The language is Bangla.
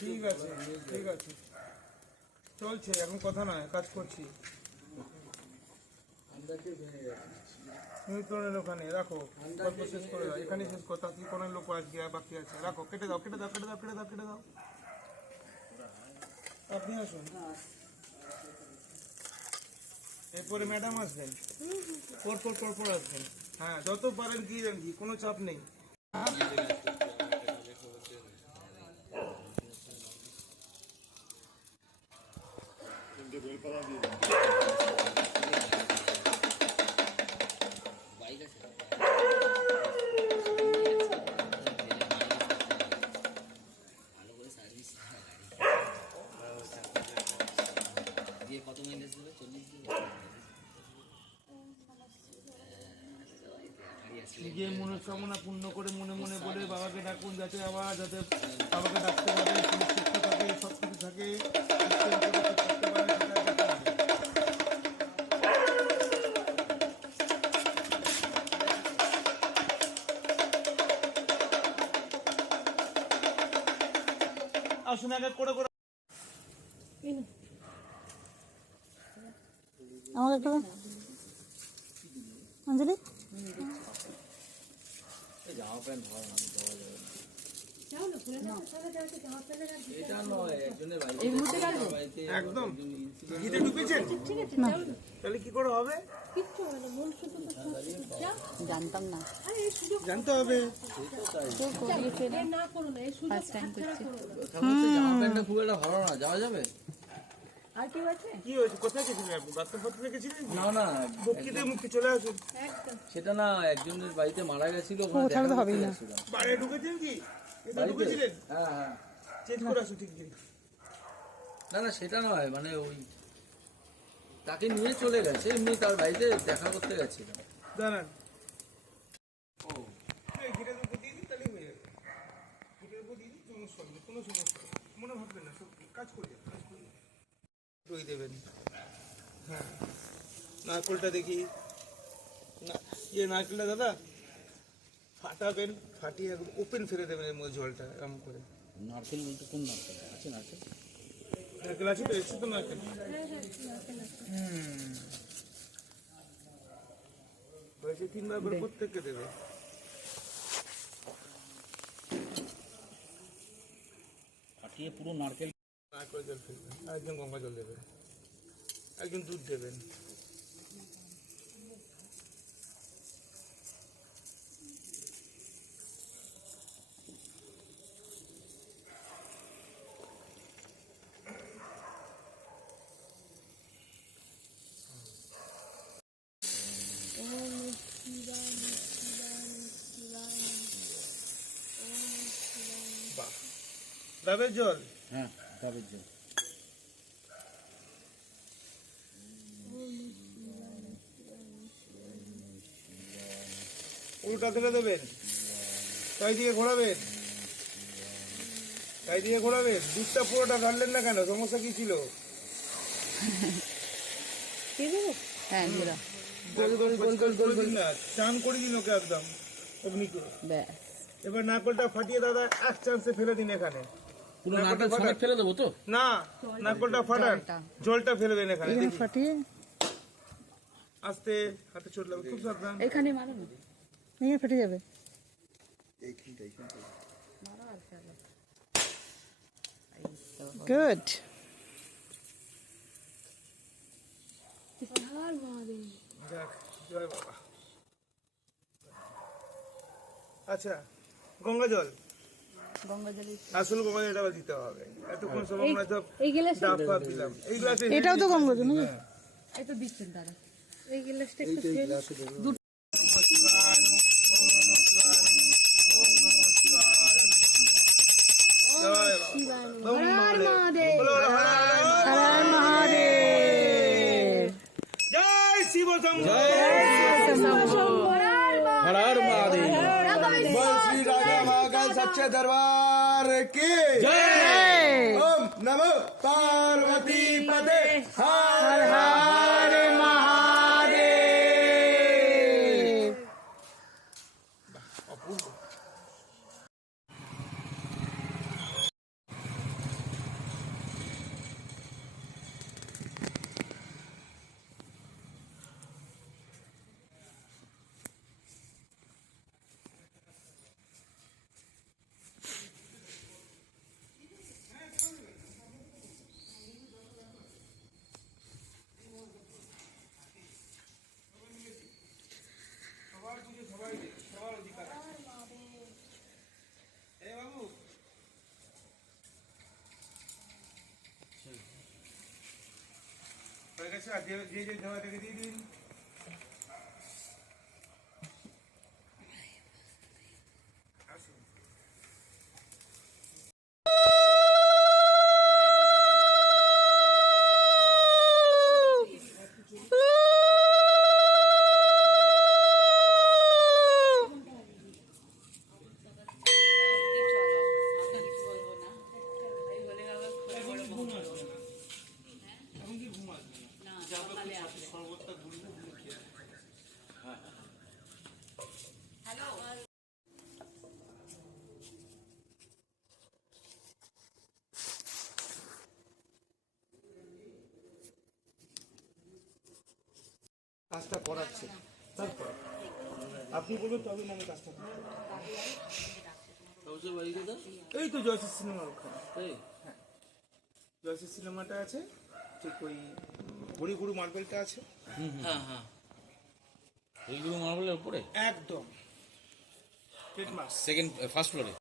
ঠিক আছে ঠিক আছে। চলছে, এখন কথা নয়, কাজ করছি। নিউট্রনের ওখানে, রাখো। শেষ করে শেষ কোনো লোক বাকি রাখো, কেটে দাও কেটে দাও কেটে দাও কেটে দাও কেটে দাও। আপনি আসুন। এরপরে ম্যাডাম আসবেন। পর পর পর পর আসবেন। হ্যাঁ যত পারেন কি দেন কি কোনো চাপ নেই। দিয়ে নিজের মনস্কামনা পূর্ণ করে মনে মনে বলে বাবাকে ডাকুন যাতে আবার যাতে বাবাকে ডাকতে পারে সুরক্ষিত থাকে সব কিছু থাকে। আসুন এক এক করে করে আমাকে একটা। অঞ্জলি জামা প্যান্ট ধর না। দেওয়া যাবে এটা নয় একজনের বাড়িতে বাড়িতে একদম। তাহলে কি করে হবে? জানতাম না। জানতে হবে। ফার্স্ট টাইম করছি। জামা প্যান্টটা খুব একটা ভালো না যাওয়া যাবে? কি হয়েছে? কোথায় গেছিলেন আপনি বাথরুম গেছিলেন না না মুক্তি চলে আসুন সেটা না একজনের বাড়িতে মারা গেছিল ওখানে দেখা করতে গেছিলাম। বাড়ি ঢুকেছেন কি? এটা ঢুকেছিলেন? হ্যাঁ হ্যাঁ। চেঞ্জ করে আসুন ঠিক ঠিক। না না সেটা নয় মানে ওই তাকে নিয়ে চলে গেছে এমনি তার বাড়িতে দেখা করতে গেছিলাম দাঁড়ান। এই ঘিরের উপর দিয়ে দিন, তাহলেই হয়ে যাবে। ঘিরের উপর দিয়ে দিন, সমস্যা নেই, কোনো সমস্যা মনে ভাববেন না, সব কাজ করে। দই দেবেন। হ্যাঁ। নারকলটা দেখি। না ইয়ে নারকেলটা দাদা ফাটাবেন ফাটিয়ে একদম ওপেন ফেলে দেবেন এর মধ্যে জলটা এরকম করে। নারকেল বলতে কোন নারকেল? আছে নারকেল? নারকেল আছে তো এসে তো নারকেল। হুম। হয়েছে তিনবার করে প্রত্যেককে দেবে। ফাটিয়ে পুরো নারকেল নারকেল জল ফেলবেন একজন গঙ্গা জল দেবেন একজন দুধ দেবেন। বাহ। ডাবের জল? হ্যাঁ। ডাবের জল উল্টা থেকে দেবেন তাই দিয়ে ঘোরাবেন তাই দিয়ে ঘোরাবেন দুধটা পুরোটা ঘাটলেন না কেন? সমস্যা কি ছিল? হ্যাঁ চান করে দিন ওকে একদম। এবার নারকলটা ফাটিয়ে দাদা এক চান্সে ফেলে দিন এখানে। পুরো নারকেল সমেত ফেলে দেবো তো? না নারকলটা ফাটান। জলটা ফেলবেন এখানে। এখানে ফাটিয়ে। আস্তে হাতে চোট লাগবে খুব সাবধান। এখানে মারো না। ফেটে যাবে। গুড যাক জয় বাবা। আচ্ছা গঙ্গা জলে। আসল গঙ্গা জলটা দিতে হবে। এতক্ষণ সময় আমরা সব এই গ্লাস ডাব দিলাম। এই গ্লাসে এটাও তো গঙ্গা জল নাকি? দিচ্ছেন তারা। এই গ্লাসটা একটু জয় মহাদেব জয় শিব শম্ভু हर हर महादेव श्री राजा महाकाल सच्चे दरबार की। जय। ओम नमो पार्वती पते हर हर महा গেছে আর যে যে যে দেওয়া থেকে দিয়ে দিন কাজটা করাচ্ছে। তারপর আপনি বলুন তবে আমি কাজটা এই তো জয়সী সিনেমার ওখানে। এই? জয়সী সিনেমাটা আছে ঠিক ওই হরিগুরু মার্বেলটা আছে। হ্যাঁ হ্যাঁ। এইগুলো মার্বেলের উপরে? একদম। সেকেন্ড ফার্স্ট ফ্লোরে